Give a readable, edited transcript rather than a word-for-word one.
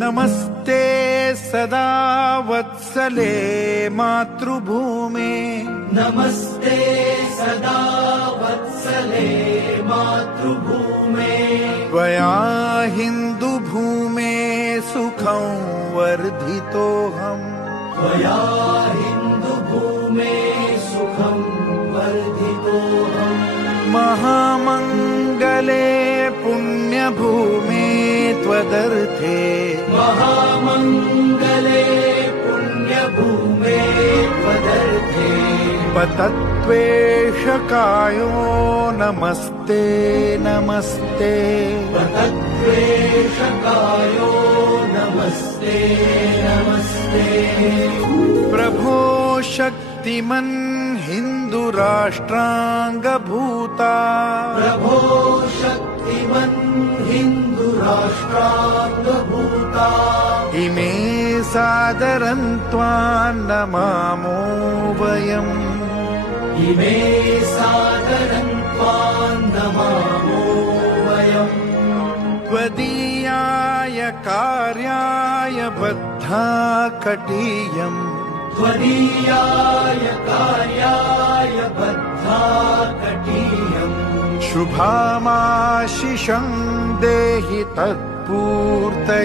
नमस्ते सदा वत्सले मातृभूमे नमस्ते सदा वत्सले मातृभूमे त्वया हिन्दुभूमे सुखं वर्धितोऽहम् त्वया हिन्दुभूमे सुखं वर्धितोऽहम् महामङ्गले पुण्यभूमे त्वदर्थे महामङ्गले पुण्यभूमे त्वदर्थे पतत्वेषकायो नमस्ते नमस्ते पतत्वेषकायो नमस्ते नमस्ते प्रभो शक्तिमन् हिन्दुराष्ट्राङ्गभूता प्रभो शक्तिमन् हिन्दुराष्ट्राङ्गभूता इमे सादरं त्वां नमामो वयम् इमे सादरं त्वां नमामो वयम् त्वदीयाय कार्याय बद्धा कटीयम् त्वदीयाय कार्याय बद्धा कटीयम् शुभामाशिषं देहि तत्पूर्तये